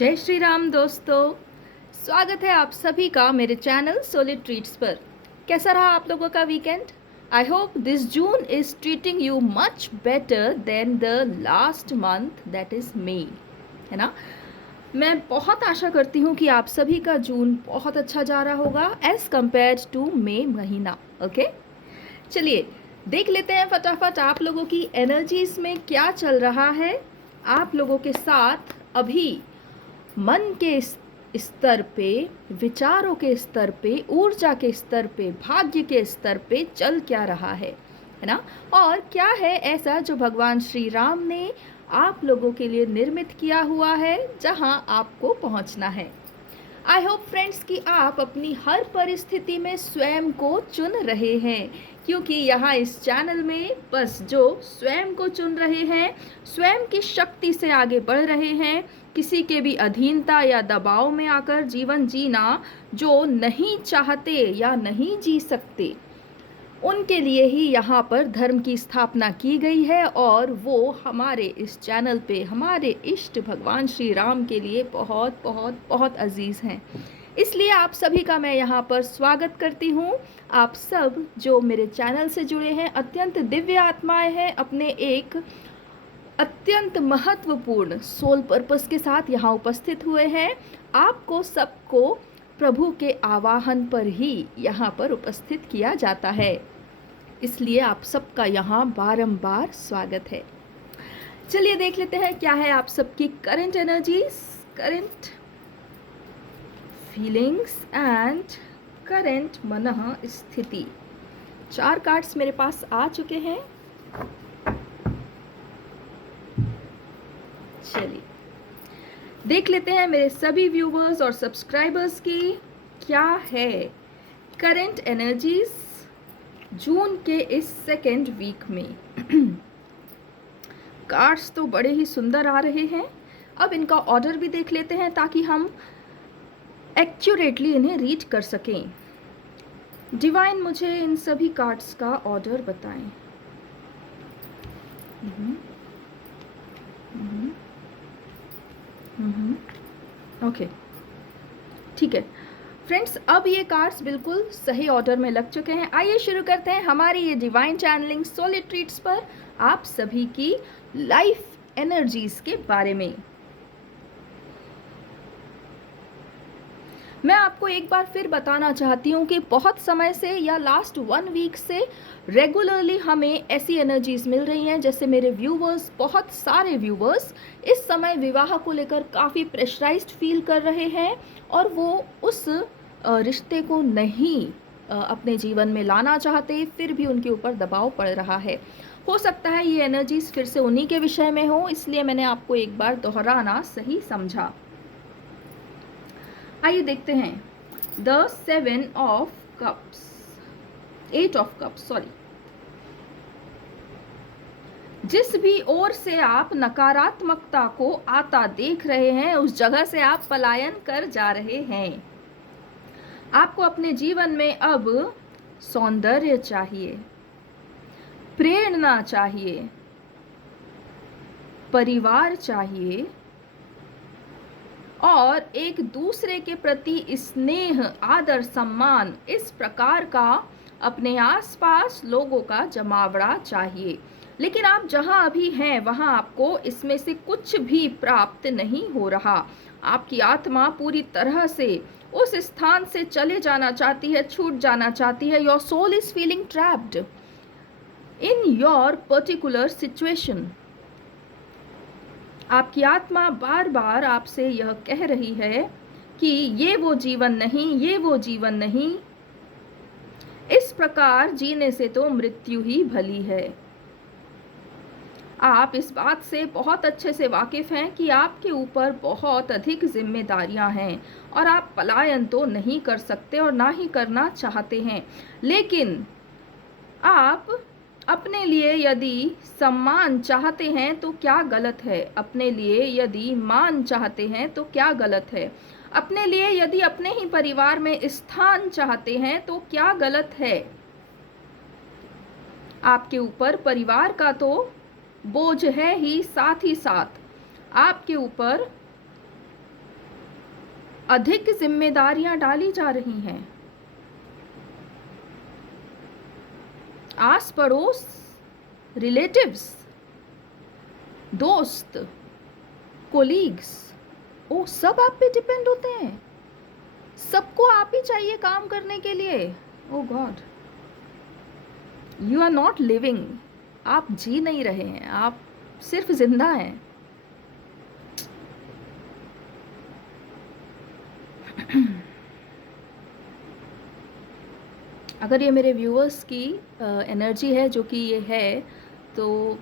जय श्री राम दोस्तों। स्वागत है आप सभी का मेरे चैनल सोलिड ट्रीट्स पर। कैसा रहा आप लोगों का weekend? I hope this June is treating you much better than the last month that is May, है ना। मैं बहुत आशा करती हूँ कि आप सभी का जून बहुत अच्छा जा रहा होगा एज कम्पेयर टू मई महीना। ओके, चलिए देख लेते हैं फटाफट आप लोगों की एनर्जीज में क्या चल रहा है। आप लोगों के साथ अभी मन के स्तर पे, विचारों के स्तर पे, ऊर्जा के स्तर पे, भाग्य के स्तर पे चल क्या रहा है ना। और क्या है ऐसा जो भगवान श्री राम ने आप लोगों के लिए निर्मित किया हुआ है जहां आपको पहुंचना है। आई होप फ्रेंड्स कि आप अपनी हर परिस्थिति में स्वयं को चुन रहे हैं, क्योंकि यहाँ इस चैनल में बस जो स्वयं को चुन रहे हैं, स्वयं की शक्ति से आगे बढ़ रहे हैं, किसी के भी अधीनता या दबाव में आकर जीवन जीना जो नहीं चाहते या नहीं जी सकते, उनके लिए ही यहाँ पर धर्म की स्थापना की गई है। और वो हमारे इस चैनल पे हमारे इष्ट भगवान श्री राम के लिए बहुत बहुत बहुत अजीज़ हैं। इसलिए आप सभी का मैं यहाँ पर स्वागत करती हूँ। आप सब जो मेरे चैनल से जुड़े हैं अत्यंत दिव्य आत्माएं हैं, अपने एक अत्यंत महत्वपूर्ण सोल पर्पस के साथ यहाँ उपस्थित हुए हैं। आपको सबको प्रभु के आवाहन पर ही यहाँ पर उपस्थित किया जाता है, इसलिए आप सबका यहाँ बारंबार स्वागत है। चलिए देख लेते हैं क्या है आप सबकी current energies, current feelings and current मनः स्थिति। 4 कार्ड्स मेरे पास आ चुके हैं। चलिए देख लेते हैं मेरे सभी व्यूवर्स और सब्सक्राइबर्स की क्या है करंट एनर्जीज जून के इस सेकेंड वीक में। कार्ड्स तो बड़े ही सुंदर आ रहे हैं। अब इनका ऑर्डर भी देख लेते हैं ताकि हम एक्यूरेटली इन्हें रीड कर सकें। डिवाइन मुझे इन सभी कार्ड्स का ऑर्डर बताएं। ओके, ठीक है फ्रेंड्स, अब ये कार्ड्स बिल्कुल सही ऑर्डर में लग चुके हैं। आइए शुरू करते हैं हमारी ये डिवाइन चैनलिंग सोलिड ट्रीट्स पर आप सभी की लाइफ एनर्जीज के बारे में। मैं आपको एक बार फिर बताना चाहती हूँ कि बहुत समय से या लास्ट 1 वीक से रेगुलरली हमें ऐसी एनर्जीज मिल रही हैं, जैसे मेरे व्यूवर्स, बहुत सारे व्यूवर्स इस समय विवाह को लेकर काफ़ी प्रेशराइज्ड फील कर रहे हैं और वो उस रिश्ते को नहीं अपने जीवन में लाना चाहते, फिर भी उनके ऊपर दबाव पड़ रहा है। हो सकता है ये एनर्जीज फिर से उन्हीं के विषय में हो, इसलिए मैंने आपको एक बार दोहराना सही समझा। आइए देखते हैं the 7 of cups, 8 of cups, sorry. जिस भी ओर से आप नकारात्मकता को आता देख रहे हैं, उस जगह से आप पलायन कर जा रहे हैं। आपको अपने जीवन में अब सौंदर्य चाहिए, प्रेरणा चाहिए, परिवार चाहिए और एक दूसरे के प्रति स्नेह, आदर, सम्मान, इस प्रकार का अपने आसपास लोगों का जमावड़ा चाहिए। लेकिन आप जहां अभी हैं वहां आपको इसमें से कुछ भी प्राप्त नहीं हो रहा। आपकी आत्मा पूरी तरह से उस स्थान से चले जाना चाहती है, छूट जाना चाहती है। Your soul is feeling trapped in your particular situation. आपकी आत्मा बार बार आपसे यह कह रही है कि ये वो जीवन नहीं, ये वो जीवन नहीं, इस प्रकार जीने से तो मृत्यु ही भली है। आप इस बात से बहुत अच्छे से वाकिफ हैं कि आपके ऊपर बहुत अधिक जिम्मेदारियां हैं और आप पलायन तो नहीं कर सकते और ना ही करना चाहते हैं। लेकिन आप अपने लिए यदि सम्मान चाहते हैं तो क्या गलत है? अपने लिए यदि मान चाहते हैं तो क्या गलत है? अपने लिए यदि अपने ही परिवार में स्थान चाहते हैं तो क्या गलत है? आपके ऊपर परिवार का तो बोझ है ही, साथ ही साथ आपके ऊपर अधिक जिम्मेदारियां डाली जा रही हैं। आस पड़ोस, रिलेटिव्स, दोस्त, कोलीग्स, वो सब आप पे डिपेंड होते हैं। सबको आप ही चाहिए काम करने के लिए। Oh god, you are not living. आप जी नहीं रहे हैं, आप सिर्फ जिंदा हैं। अगर ये मेरे व्यूअर्स की एनर्जी है, जो कि ये है, तो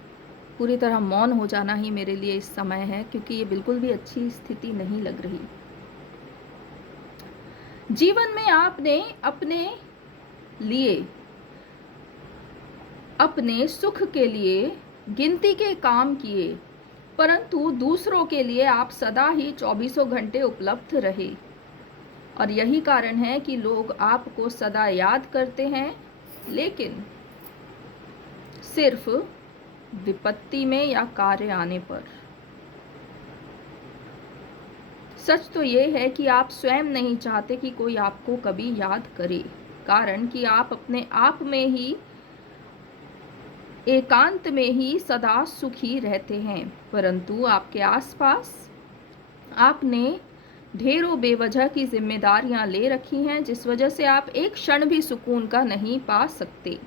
पूरी तरह मौन हो जाना ही मेरे लिए इस समय है, क्योंकि ये बिल्कुल भी अच्छी स्थिति नहीं लग रही। जीवन में आपने अपने लिए, अपने सुख के लिए गिनती के काम किए, परंतु दूसरों के लिए आप सदा ही 24 घंटे उपलब्ध रहे। और यही कारण है कि लोग आपको सदा याद करते हैं, लेकिन सिर्फ विपत्ति में या कार्य आने पर। सच तो ये है कि आप स्वयं नहीं चाहते कि कोई आपको कभी याद करे, कारण कि आप अपने आप में ही, एकांत में ही सदा सुखी रहते हैं। परंतु आपके आसपास आपने ढेरों बेवजह की जिम्मेदारियां ले रखी हैं, जिस वजह से आप एक क्षण भी सुकून का नहीं पा सकते।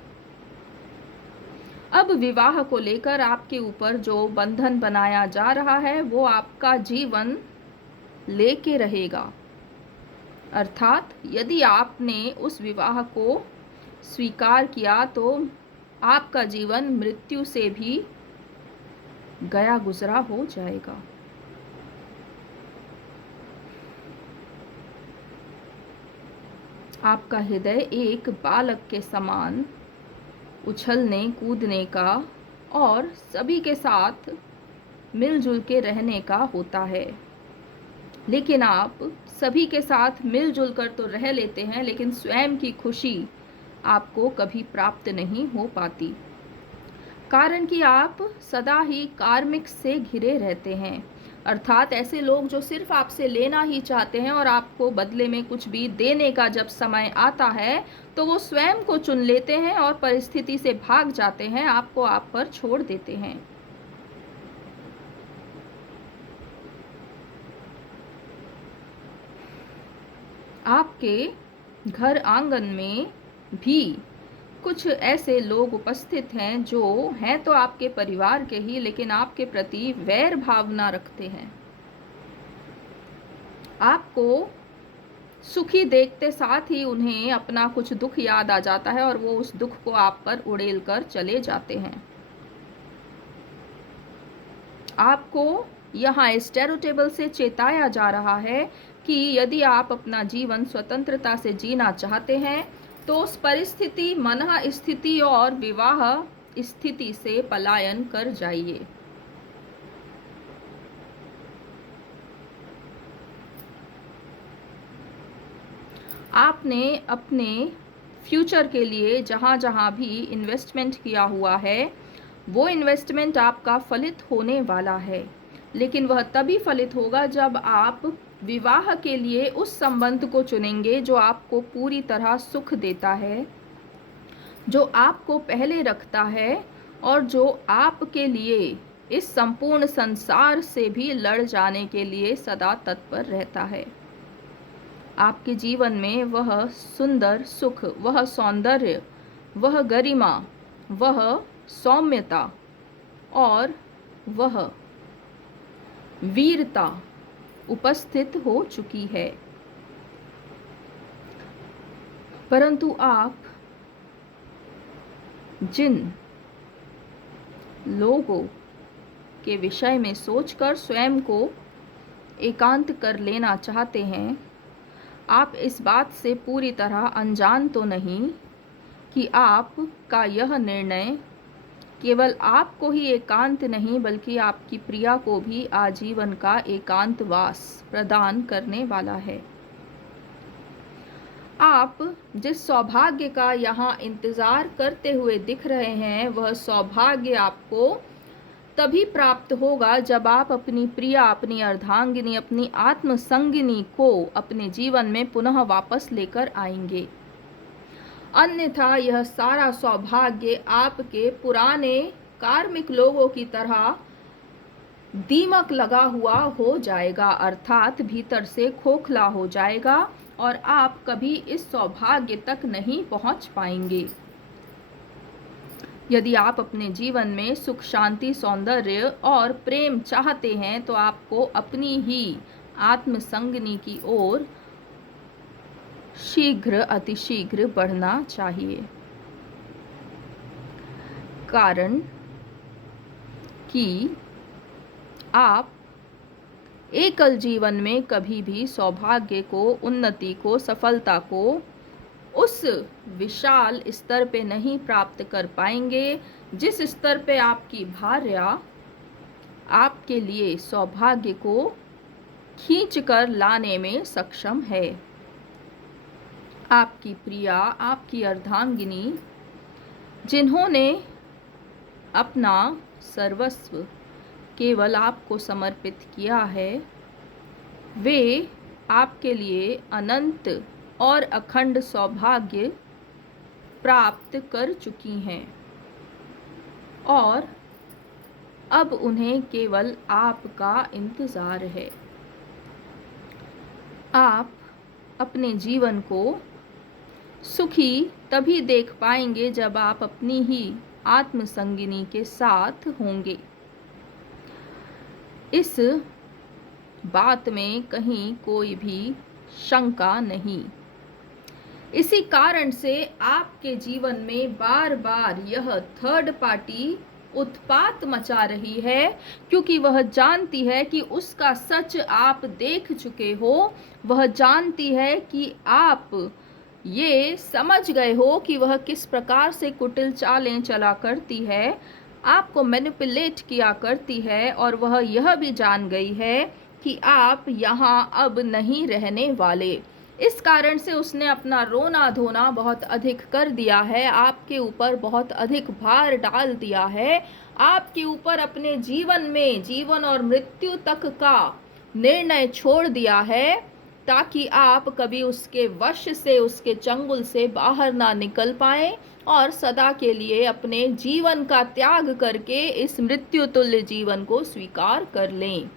अब विवाह को लेकर आपके ऊपर जो बंधन बनाया जा रहा है, वो आपका जीवन लेके रहेगा। अर्थात यदि आपने उस विवाह को स्वीकार किया तो आपका जीवन मृत्यु से भी गया गुजरा हो जाएगा। आपका हृदय एक बालक के समान उछलने कूदने का और सभी के साथ मिलजुल के रहने का होता है। लेकिन आप सभी के साथ मिलजुल कर तो रह लेते हैं, लेकिन स्वयं की खुशी आपको कभी प्राप्त नहीं हो पाती, कारण कि आप सदा ही कार्मिक से घिरे रहते हैं। अर्थात ऐसे लोग जो सिर्फ आपसे लेना ही चाहते हैं और आपको बदले में कुछ भी देने का जब समय आता है तो वो स्वयं को चुन लेते हैं और परिस्थिति से भाग जाते हैं, आपको आप पर छोड़ देते हैं। आपके घर आंगन में भी कुछ ऐसे लोग उपस्थित हैं जो हैं तो आपके परिवार के ही, लेकिन आपके प्रति वैर भावना रखते हैं। आपको सुखी देखते साथ ही उन्हें अपना कुछ दुख याद आ जाता है और वो उस दुख को आप पर उड़ेल कर चले जाते हैं। आपको यहाँ स्टेरियोटाइप से चेताया जा रहा है कि यदि आप अपना जीवन स्वतंत्रता से जीना चाहते हैं तो उस परिस्थिति, मनः स्थिति और विवाह स्थिति से पलायन कर जाइए। आपने अपने फ्यूचर के लिए जहाँ जहाँ भी इन्वेस्टमेंट किया हुआ है, वो इन्वेस्टमेंट आपका फलित होने वाला है, लेकिन वह तभी फलित होगा जब आप विवाह के लिए उस संबंध को चुनेंगे जो आपको पूरी तरह सुख देता है, जो आपको पहले रखता है और जो आपके लिए इस संपूर्ण संसार से भी लड़ जाने के लिए सदा तत्पर रहता है। आपके जीवन में वह सुंदर सुख, वह सौंदर्य, वह गरिमा, वह सौम्यता और वह वीरता उपस्थित हो चुकी है। परंतु आप जिन लोगों के विषय में सोचकर स्वयं को एकांत कर लेना चाहते हैं, आप इस बात से पूरी तरह अनजान तो नहीं कि आपका यह निर्णय केवल आपको ही एकांत नहीं बल्कि आपकी प्रिया को भी आजीवन का एकांतवास प्रदान करने वाला है। आप जिस सौभाग्य का यहाँ इंतज़ार करते हुए दिख रहे हैं, वह सौभाग्य आपको तभी प्राप्त होगा जब आप अपनी प्रिया, अपनी अर्धांगिनी, अपनी आत्मसंगिनी को अपने जीवन में पुनः वापस लेकर आएंगे। अन्यथा यह सारा सौभाग्य आपके पुराने कार्मिक लोगों की तरह दीमक लगा हुआ हो जाएगा, अर्थात भीतर से खोखला हो जाएगा और आप कभी इस सौभाग्य तक नहीं पहुंच पाएंगे। यदि आप अपने जीवन में सुख, शांति, सौंदर्य और प्रेम चाहते हैं तो आपको अपनी ही आत्मसंगिनी की ओर शीघ्र, अतिशीघ्र बढ़ना चाहिए। कारण कि आप एकल जीवन में कभी भी सौभाग्य को, उन्नति को, सफलता को उस विशाल स्तर पे नहीं प्राप्त कर पाएंगे जिस स्तर पे आपकी भार्या आपके लिए सौभाग्य को खींच कर लाने में सक्षम है। आपकी प्रिया, आपकी अर्धांगिनी, जिन्होंने अपना सर्वस्व केवल आपको समर्पित किया है, वे आपके लिए अनंत और अखंड सौभाग्य प्राप्त कर चुकी हैं और अब उन्हें केवल आपका इंतज़ार है। आप अपने जीवन को सुखी तभी देख पाएंगे जब आप अपनी ही आत्मसंगिनी के साथ होंगे। इस बात में कहीं कोई भी शंका नहीं। इसी कारण से आपके जीवन में बार बार यह थर्ड पार्टी उत्पात मचा रही है, क्योंकि वह जानती है कि उसका सच आप देख चुके हो। वह जानती है कि आप ये समझ गए हो कि वह किस प्रकार से कुटिल चालें चला करती है, आपको मैनिपुलेट किया करती है, और वह यह भी जान गई है कि आप यहाँ अब नहीं रहने वाले। इस कारण से उसने अपना रोना धोना बहुत अधिक कर दिया है, आपके ऊपर बहुत अधिक भार डाल दिया है, आपके ऊपर अपने जीवन में जीवन और मृत्यु तक का निर्णय छोड़ दिया है, ताकि आप कभी उसके वश से, उसके चंगुल से बाहर ना निकल पाएं और सदा के लिए अपने जीवन का त्याग करके इस मृत्यु तुल्य जीवन को स्वीकार कर लें।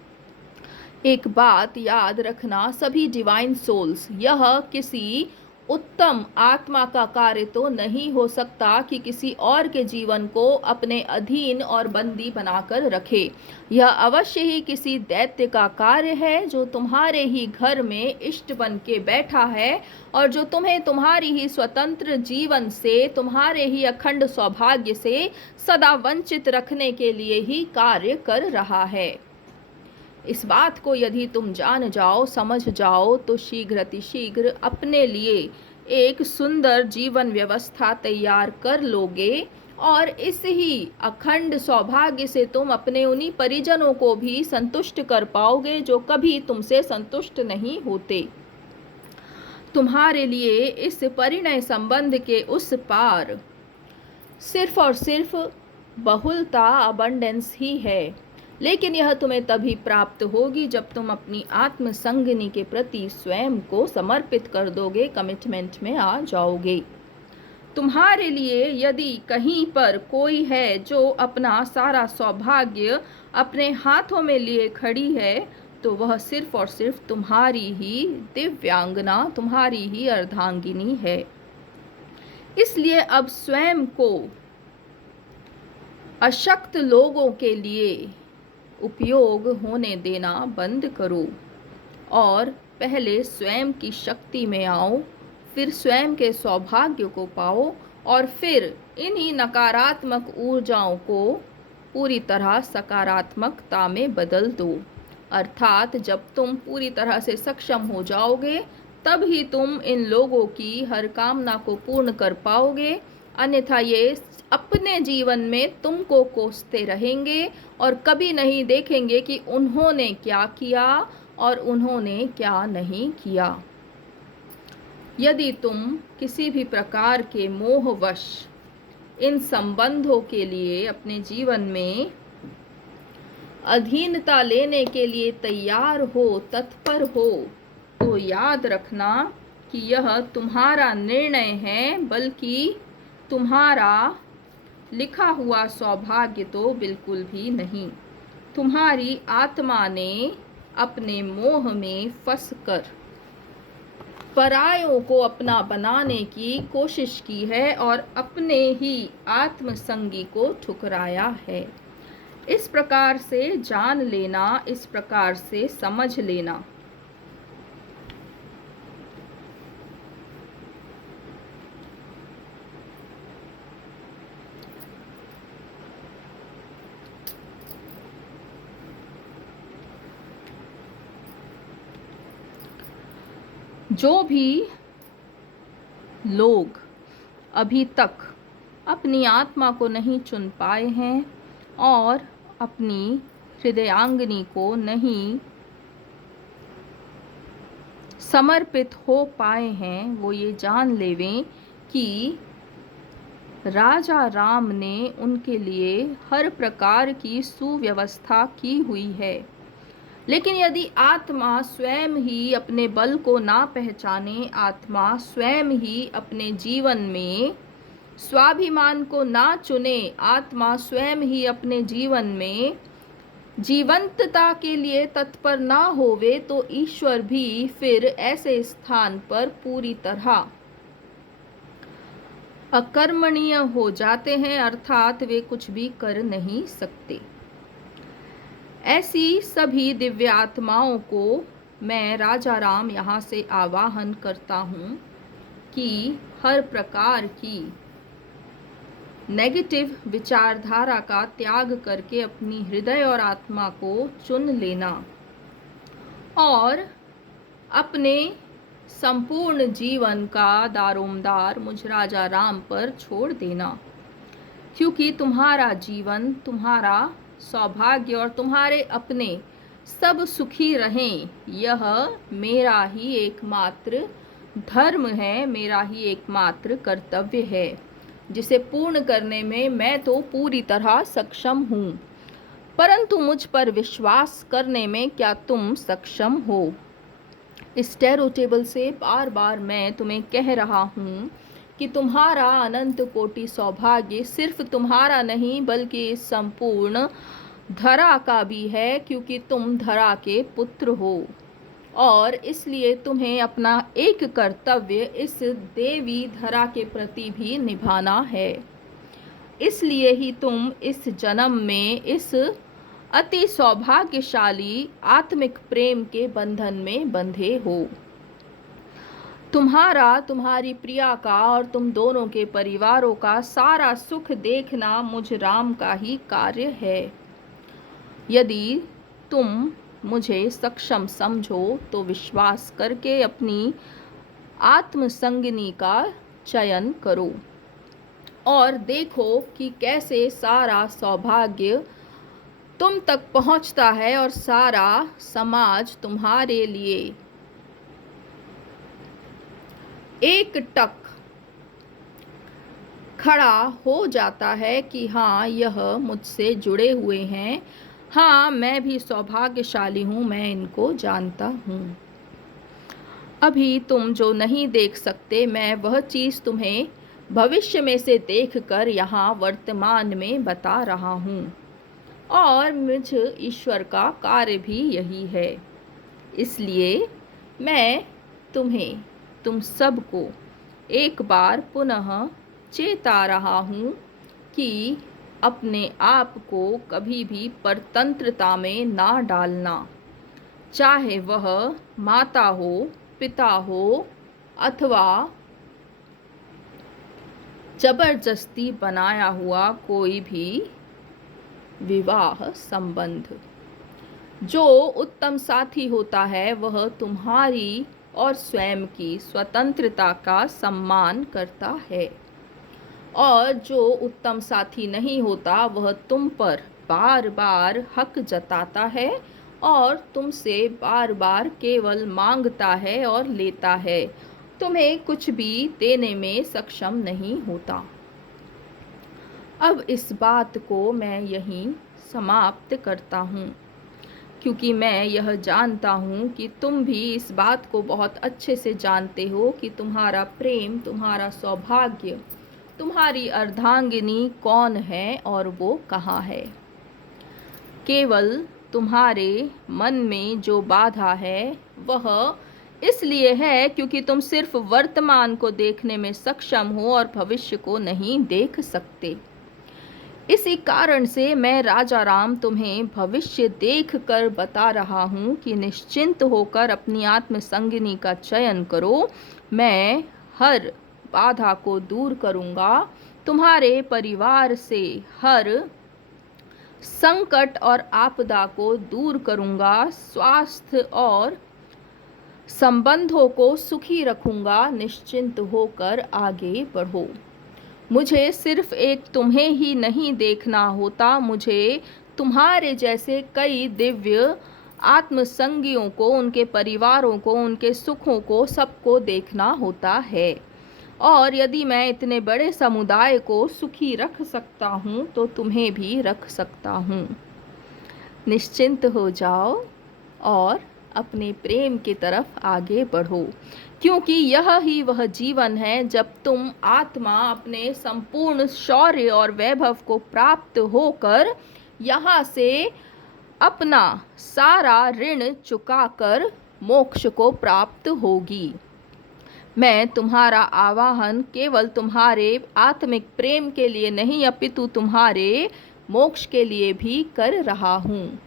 एक बात याद रखना सभी डिवाइन सोल्स, यह किसी उत्तम आत्मा का कार्य तो नहीं हो सकता कि किसी और के जीवन को अपने अधीन और बंदी बनाकर रखे। यह अवश्य ही किसी दैत्य का कार्य है जो तुम्हारे ही घर में इष्ट बन के बैठा है और जो तुम्हें तुम्हारी ही स्वतंत्र जीवन से, तुम्हारे ही अखंड सौभाग्य से सदा वंचित रखने के लिए ही कार्य कर रहा है। इस बात को यदि तुम जान जाओ, समझ जाओ, तो शीघ्र अतिशीघ्र अपने लिए एक सुंदर जीवन व्यवस्था तैयार कर लोगे और इस ही अखंड सौभाग्य से तुम अपने उन्हीं परिजनों को भी संतुष्ट कर पाओगे जो कभी तुमसे संतुष्ट नहीं होते। तुम्हारे लिए इस परिणय संबंध के उस पार सिर्फ और सिर्फ बहुलता, अबंडेंस ही है, लेकिन यह तुम्हें तभी प्राप्त होगी जब तुम अपनी आत्मसंगिनी के प्रति स्वयं को समर्पित कर दोगे, कमिटमेंट में आ जाओगे। तुम्हारे लिए यदि कहीं पर कोई है जो अपना सारा सौभाग्य अपने हाथों में लिए खड़ी है, तो वह सिर्फ और सिर्फ तुम्हारी ही दिव्यांगना, तुम्हारी ही अर्धांगिनी है। इसलिए अब स्वयं को अशक्त लोगों के लिए उपयोग होने देना बंद करो और पहले स्वयं की शक्ति में आओ, फिर स्वयं के सौभाग्य को पाओ और फिर इन्हीं नकारात्मक ऊर्जाओं को पूरी तरह सकारात्मकता में बदल दो। अर्थात जब तुम पूरी तरह से सक्षम हो जाओगे तब ही तुम इन लोगों की हर कामना को पूर्ण कर पाओगे, अन्यथा ये अपने जीवन में तुमको कोसते रहेंगे और कभी नहीं देखेंगे कि उन्होंने क्या किया और उन्होंने क्या नहीं किया। यदि तुम किसी भी प्रकार के मोहवश इन संबंधों के लिए अपने जीवन में अधीनता लेने के लिए तैयार हो, तत्पर हो, तो याद रखना कि यह तुम्हारा निर्णय है, बल्कि तुम्हारा लिखा हुआ सौभाग्य तो बिल्कुल भी नहीं। तुम्हारी आत्मा ने अपने मोह में फंसकर परायों को अपना बनाने की कोशिश की है और अपने ही आत्मसंगी को ठुकराया है। इस प्रकार से जान लेना, इस प्रकार से समझ लेना। जो भी लोग अभी तक अपनी आत्मा को नहीं चुन पाए हैं और अपनी हृदयांगिनी को नहीं समर्पित हो पाए हैं, वो ये जान लेवें कि राजा राम ने उनके लिए हर प्रकार की सुव्यवस्था की हुई है। लेकिन यदि आत्मा स्वयं ही अपने बल को ना पहचाने, आत्मा स्वयं ही अपने जीवन में स्वाभिमान को ना चुने, आत्मा स्वयं ही अपने जीवन में जीवंतता के लिए तत्पर ना होवे, तो ईश्वर भी फिर ऐसे स्थान पर पूरी तरह अकर्मणीय हो जाते हैं, अर्थात वे कुछ भी कर नहीं सकते। ऐसी सभी दिव्य आत्माओं को मैं राजा राम यहाँ से आवाहन करता हूँ कि हर प्रकार की नेगेटिव विचारधारा का त्याग करके अपनी हृदय और आत्मा को चुन लेना और अपने संपूर्ण जीवन का दारोमदार मुझ राजा राम पर छोड़ देना, क्योंकि तुम्हारा जीवन, तुम्हारा सौभाग्य और तुम्हारे अपने सब सुखी रहें, यह मेरा ही एकमात्र धर्म है, मेरा ही एकमात्र कर्तव्य है, जिसे पूर्ण करने में मैं तो पूरी तरह सक्षम हूँ। परंतु मुझ पर विश्वास करने में क्या तुम सक्षम हो? इस टैरो टेबल से बार बार मैं तुम्हें कह रहा हूँ कि तुम्हारा अनंत कोटि सौभाग्य सिर्फ तुम्हारा नहीं, बल्कि इस संपूर्ण धरा का भी है, क्योंकि तुम धरा के पुत्र हो और इसलिए तुम्हें अपना एक कर्तव्य इस देवी धरा के प्रति भी निभाना है। इसलिए ही तुम इस जन्म में इस अति सौभाग्यशाली आत्मिक प्रेम के बंधन में बंधे हो। तुम्हारा, तुम्हारी प्रिया का और तुम दोनों के परिवारों का सारा सुख देखना मुझ राम का ही कार्य है। यदि तुम मुझे सक्षम समझो तो विश्वास करके अपनी आत्मसंगिनी का चयन करो और देखो कि कैसे सारा सौभाग्य तुम तक पहुंचता है और सारा समाज तुम्हारे लिए एक टक खड़ा हो जाता है कि हाँ, यह मुझसे जुड़े हुए हैं, हाँ, मैं भी सौभाग्यशाली हूँ, मैं इनको जानता हूँ। अभी तुम जो नहीं देख सकते, मैं वह चीज़ तुम्हें भविष्य में से देखकर यहाँ वर्तमान में बता रहा हूँ और मुझ ईश्वर का कार्य भी यही है। इसलिए मैं तुम्हें, तुम सबको एक बार पुनः चेता रहा हूँ कि अपने आप को कभी भी परतंत्रता में ना डालना, चाहे वह माता हो, पिता हो अथवा जबरदस्ती बनाया हुआ कोई भी विवाह संबंध। जो उत्तम साथी होता है वह तुम्हारी और स्वयं की स्वतंत्रता का सम्मान करता है, और जो उत्तम साथी नहीं होता वह तुम पर बार बार हक जताता है और तुमसे बार बार केवल मांगता है और लेता है, तुम्हें कुछ भी देने में सक्षम नहीं होता। अब इस बात को मैं यहीं समाप्त करता हूँ, क्योंकि मैं यह जानता हूँ कि तुम भी इस बात को बहुत अच्छे से जानते हो कि तुम्हारा प्रेम, तुम्हारा सौभाग्य, तुम्हारी अर्धांगिनी कौन है और वो कहाँ है। केवल तुम्हारे मन में जो बाधा है वह इसलिए है क्योंकि तुम सिर्फ वर्तमान को देखने में सक्षम हो और भविष्य को नहीं देख सकते। इसी कारण से मैं राजा राम तुम्हें भविष्य देखकर बता रहा हूँ कि निश्चिंत होकर अपनी आत्मसंगिनी का चयन करो। मैं हर बाधा को दूर करूँगा, तुम्हारे परिवार से हर संकट और आपदा को दूर करूँगा, स्वास्थ्य और संबंधों को सुखी रखूँगा। निश्चिंत होकर आगे बढ़ो। मुझे सिर्फ एक तुम्हें ही नहीं देखना होता, मुझे तुम्हारे जैसे कई दिव्य आत्मसंगियों को, उनके परिवारों को, उनके सुखों को, सबको देखना होता है। और यदि मैं इतने बड़े समुदाय को सुखी रख सकता हूँ तो तुम्हें भी रख सकता हूँ। निश्चिंत हो जाओ और अपने प्रेम की तरफ आगे बढ़ो, क्योंकि यह ही वह जीवन है जब तुम आत्मा अपने संपूर्ण शौर्य और वैभव को प्राप्त होकर यहाँ से अपना सारा ऋण चुकाकर मोक्ष को प्राप्त होगी। मैं तुम्हारा आवाहन केवल तुम्हारे आत्मिक प्रेम के लिए नहीं अपितु तुम्हारे मोक्ष के लिए भी कर रहा हूँ।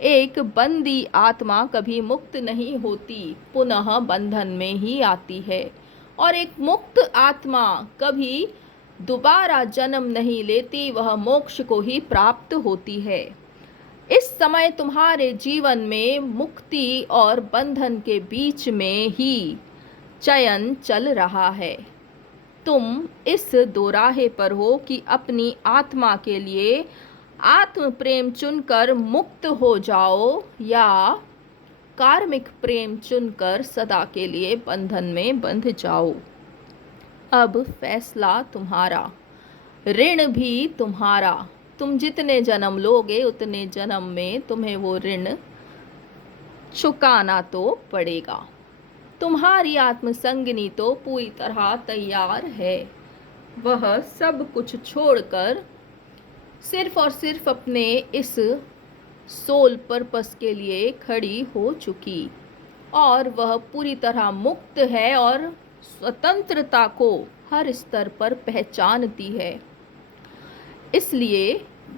एक बंदी आत्मा कभी मुक्त नहीं होती, पुनः बंधन में ही आती है, और एक मुक्त आत्मा कभी दोबारा जन्म नहीं लेती, वह मोक्ष को ही प्राप्त होती है। इस समय तुम्हारे जीवन में मुक्ति और बंधन के बीच में ही चयन चल रहा है। तुम इस दोराहे पर हो कि अपनी आत्मा के लिए आत्म प्रेम चुनकर मुक्त हो जाओ या कार्मिक प्रेम चुनकर सदा के लिए बंधन में बंध जाओ। अब फैसला तुम्हारा, ऋण भी तुम्हारा। तुम जितने जन्म लोगे उतने जन्म में तुम्हें वो ऋण चुकाना तो पड़ेगा। तुम्हारी आत्मसंगिनी तो पूरी तरह तैयार है, वह सब कुछ छोड़कर सिर्फ और सिर्फ अपने इस सोल पर्पस के लिए खड़ी हो चुकी, और वह पूरी तरह मुक्त है और स्वतंत्रता को हर स्तर पर पहचानती है। इसलिए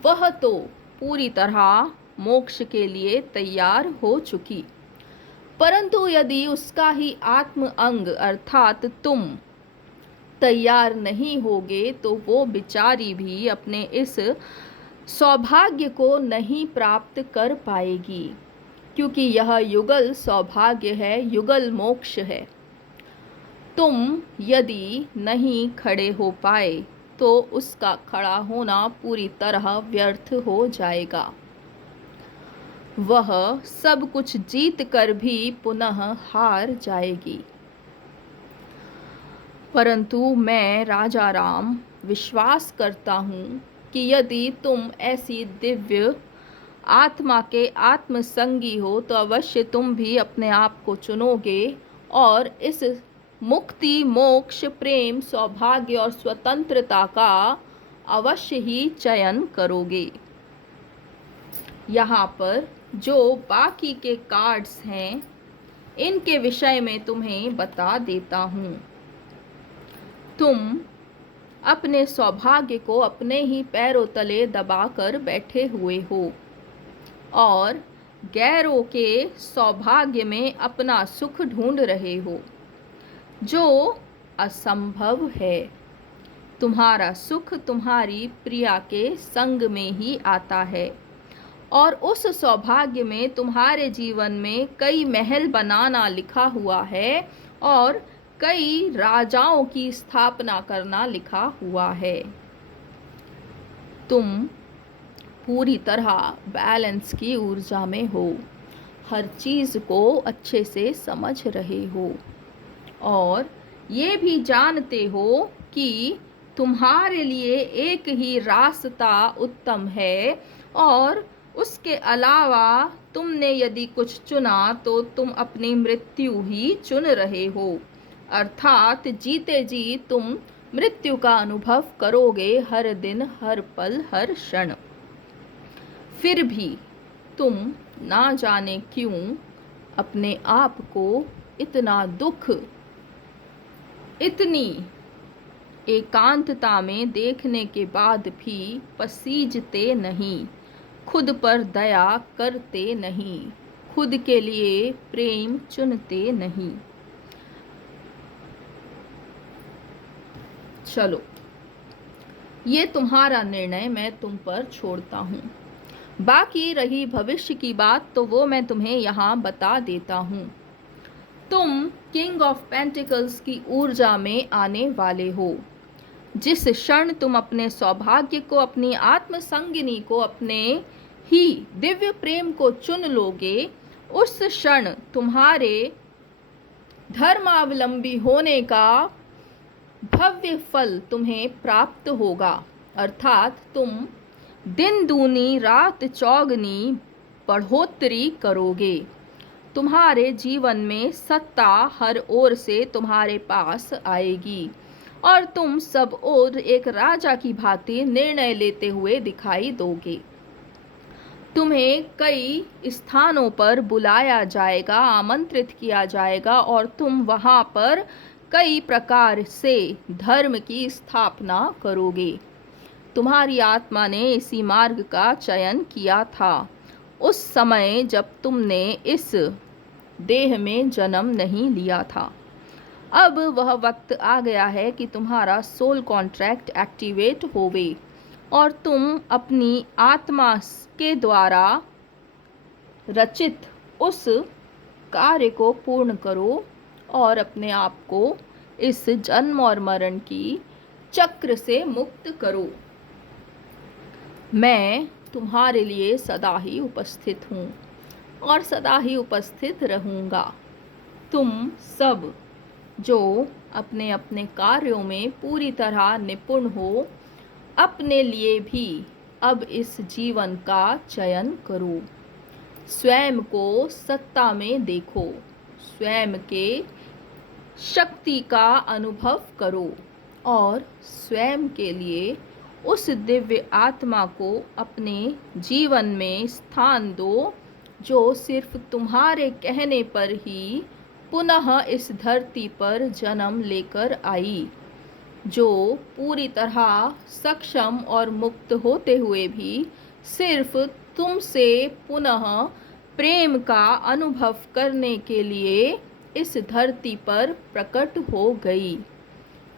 वह तो पूरी तरह मोक्ष के लिए तैयार हो चुकी, परंतु यदि उसका ही आत्म अंग अर्थात तुम तैयार नहीं होगे तो वो बेचारी भी अपने इस सौभाग्य को नहीं प्राप्त कर पाएगी, क्योंकि यह युगल सौभाग्य है, युगल मोक्ष है। तुम यदि नहीं खड़े हो पाए तो उसका खड़ा होना पूरी तरह व्यर्थ हो जाएगा। वह सब कुछ जीत कर भी पुनः हार जाएगी। परंतु मैं राजा राम विश्वास करता हूँ कि यदि तुम ऐसी दिव्य आत्मा के आत्मसंगी हो तो अवश्य तुम भी अपने आप को चुनोगे और इस मुक्ति, मोक्ष, प्रेम, सौभाग्य और स्वतंत्रता का अवश्य ही चयन करोगे। यहाँ पर जो बाकी के कार्ड्स हैं इनके विषय में तुम्हें बता देता हूँ। तुम अपने सौभाग्य को अपने ही पैरों तले दबाकर बैठे हुए हो और गैरों के सौभाग्य में अपना सुख ढूंढ रहे हो, जो असंभव है। तुम्हारा सुख तुम्हारी प्रिया के संग में ही आता है, और उस सौभाग्य में तुम्हारे जीवन में कई महल बनाना लिखा हुआ है और कई राजाओं की स्थापना करना लिखा हुआ है। तुम पूरी तरह बैलेंस की ऊर्जा में हो, हर चीज़ को अच्छे से समझ रहे हो और ये भी जानते हो कि तुम्हारे लिए एक ही रास्ता उत्तम है, और उसके अलावा तुमने यदि कुछ चुना तो तुम अपनी मृत्यु ही चुन रहे हो। अर्थात जीते जी तुम मृत्यु का अनुभव करोगे, हर दिन, हर पल, हर क्षण। फिर भी तुम ना जाने क्यों अपने आप को इतना दुख, इतनी एकांतता में देखने के बाद भी पसीजते नहीं, खुद पर दया करते नहीं, खुद के लिए प्रेम चुनते नहीं। चलो, ये तुम्हारा निर्णय, मैं तुम पर छोड़ता हूँ। बाकी रही भविष्य की बात तो वो मैं तुम्हें यहाँ बता देता हूँ। तुम किंग ऑफ पेंटिकल्स की ऊर्जा में आने वाले हो। जिस क्षण तुम अपने सौभाग्य को, अपनी आत्मसंगिनी को, अपने ही दिव्य प्रेम को चुन लोगे, उस क्षण तुम्हारे धर्मावलंबी होने का भव्य फल तुम्हें प्राप्त होगा। अर्थात तुम दिन दूनी रात चौगनी बढ़ोतरी करोगे। तुम्हारे जीवन में सत्ता हर ओर से तुम्हारे पास आएगी और तुम सब ओर एक राजा की भांति निर्णय लेते हुए दिखाई दोगे। तुम्हें कई स्थानों पर बुलाया जाएगा, आमंत्रित किया जाएगा और तुम वहां पर कई प्रकार से धर्म की स्थापना करोगे। तुम्हारी आत्मा ने इसी मार्ग का चयन किया था उस समय जब तुमने इस देह में जन्म नहीं लिया था। अब वह वक्त आ गया है कि तुम्हारा सोल कॉन्ट्रैक्ट एक्टिवेट होवे और तुम अपनी आत्मा के द्वारा रचित उस कार्य को पूर्ण करो और अपने आप को इस जन्म और मरण की चक्र से मुक्त करो। मैं तुम्हारे लिए सदा ही उपस्थित हूँ और सदा ही उपस्थित रहूँगा। तुम सब जो अपने अपने कार्यों में पूरी तरह निपुण हो, अपने लिए भी अब इस जीवन का चयन करो। स्वयं को सत्ता में देखो, स्वयं के शक्ति का अनुभव करो और स्वयं के लिए उस दिव्य आत्मा को अपने जीवन में स्थान दो जो सिर्फ तुम्हारे कहने पर ही पुनः इस धरती पर जन्म लेकर आई, जो पूरी तरह सक्षम और मुक्त होते हुए भी सिर्फ तुमसे पुनः प्रेम का अनुभव करने के लिए इस धरती पर प्रकट हो गई,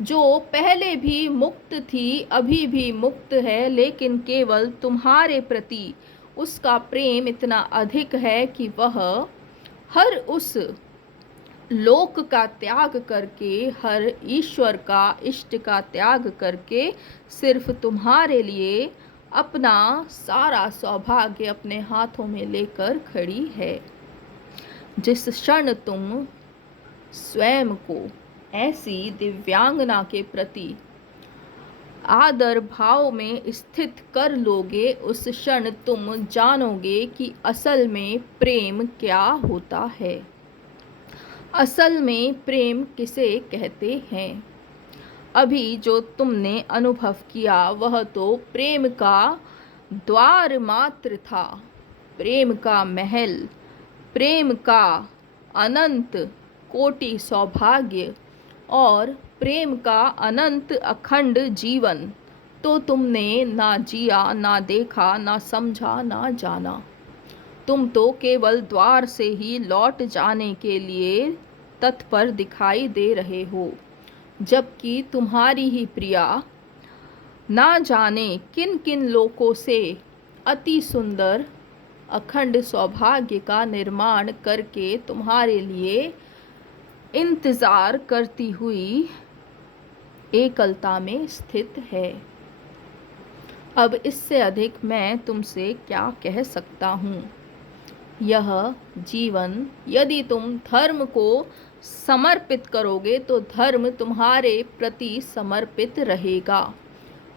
जो पहले भी मुक्त थी, अभी भी मुक्त है, लेकिन केवल तुम्हारे प्रति उसका प्रेम इतना अधिक है कि वह हर उस लोक का त्याग करके, हर ईश्वर का, इष्ट का त्याग करके सिर्फ तुम्हारे लिए अपना सारा सौभाग्य अपने हाथों में लेकर खड़ी है। जिस क्षण तुम स्वयं को ऐसी दिव्यांगना के प्रति आदर भाव में स्थित कर लोगे, उस क्षण तुम जानोगे कि असल में प्रेम क्या होता है, असल में प्रेम किसे कहते हैं। अभी जो तुमने अनुभव किया वह तो प्रेम का द्वार मात्र था, प्रेम का महल, प्रेम का अनंत कोटि सौभाग्य और प्रेम का अनंत अखंड जीवन तो तुमने ना जिया, ना देखा, ना समझा, ना जाना। तुम तो केवल द्वार से ही लौट जाने के लिए तत्पर दिखाई दे रहे हो, जबकि तुम्हारी ही प्रिया ना जाने किन किन लोकों से अति सुंदर अखंड सौभाग्य का निर्माण करके तुम्हारे लिए इंतजार करती हुई एकलता में स्थित है। अब इससे अधिक मैं तुमसे क्या कह सकता हूँ। यह जीवन यदि तुम धर्म को समर्पित करोगे तो धर्म तुम्हारे प्रति समर्पित रहेगा,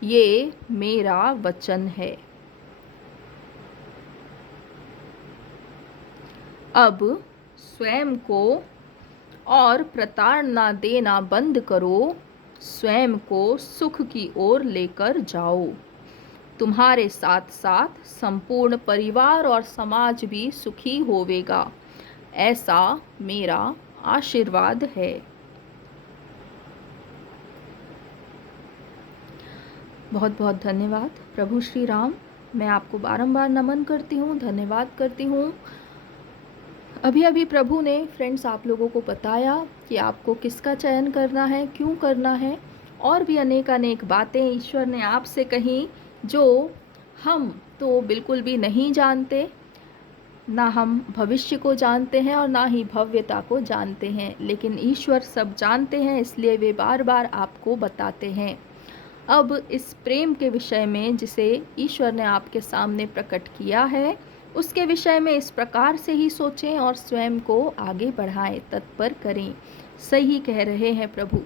ये मेरा वचन है। अब स्वयं को और प्रताड़ना देना बंद करो, स्वयं को सुख की ओर लेकर जाओ। तुम्हारे साथ साथ संपूर्ण परिवार और समाज भी सुखी होवेगा, ऐसा मेरा आशीर्वाद है। बहुत बहुत धन्यवाद प्रभु श्री राम। मैं आपको बारंबार नमन करती हूँ, धन्यवाद करती हूँ। अभी अभी प्रभु ने फ्रेंड्स आप लोगों को बताया कि आपको किसका चयन करना है, क्यों करना है, और भी अनेक अनेक बातें ईश्वर ने आपसे कही जो हम तो बिल्कुल भी नहीं जानते। ना हम भविष्य को जानते हैं और ना ही भव्यता को जानते हैं, लेकिन ईश्वर सब जानते हैं, इसलिए वे बार बार आपको बताते हैं। अब इस प्रेम के विषय में जिसे ईश्वर ने आपके सामने प्रकट किया है, उसके विषय में इस प्रकार से ही सोचें और स्वयं को आगे बढ़ाएं, तत्पर करें। सही कह रहे हैं प्रभु,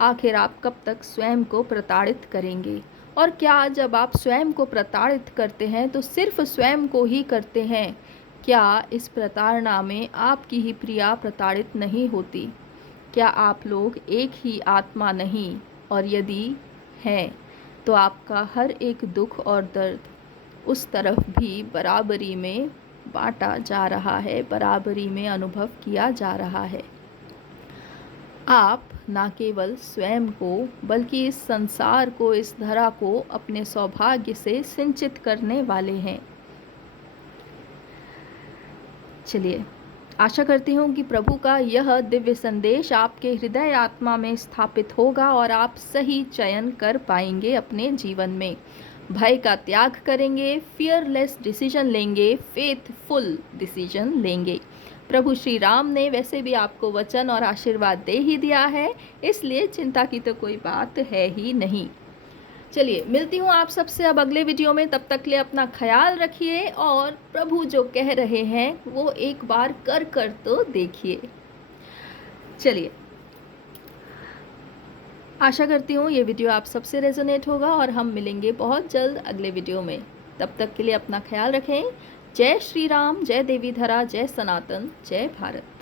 आखिर आप कब तक स्वयं को प्रताड़ित करेंगे? और क्या जब आप स्वयं को प्रताड़ित करते हैं तो सिर्फ स्वयं को ही करते हैं? क्या इस प्रताड़ना में आपकी ही प्रिया प्रताड़ित नहीं होती? क्या आप लोग एक ही आत्मा नहीं? और यदि है तो आपका हर एक दुख और दर्द उस तरफ भी बराबरी में बांटा जा रहा है, बराबरी में अनुभव किया जा रहा है। आप न केवल स्वयं को बल्कि इस संसार को, इस धरा को अपने सौभाग्य से सिंचित करने वाले हैं। चलिए, आशा करती हूँ कि प्रभु का यह दिव्य संदेश आपके हृदय आत्मा में स्थापित होगा और आप सही चयन कर पाएंगे अपने जीवन में। भय का त्याग करेंगे, फियरलेस डिसीजन लेंगे, फेथफुल डिसीजन लेंगे। प्रभु श्री राम ने वैसे भी आपको वचन और आशीर्वाद दे ही दिया है, इसलिए चिंता की तो कोई बात है ही नहीं। चलिए, मिलती हूँ आप सबसे अब अगले वीडियो में। तब तक के लिए अपना ख्याल रखिए और प्रभु जो कह रहे हैं वो एक बार कर तो देखिए। चलिए, आशा करती हूँ ये वीडियो आप सबसे रेजोनेट होगा और हम मिलेंगे बहुत जल्द अगले वीडियो में। तब तक के लिए अपना ख्याल रखें। जय श्री राम, जय देवी धरा, जय सनातन, जय भारत।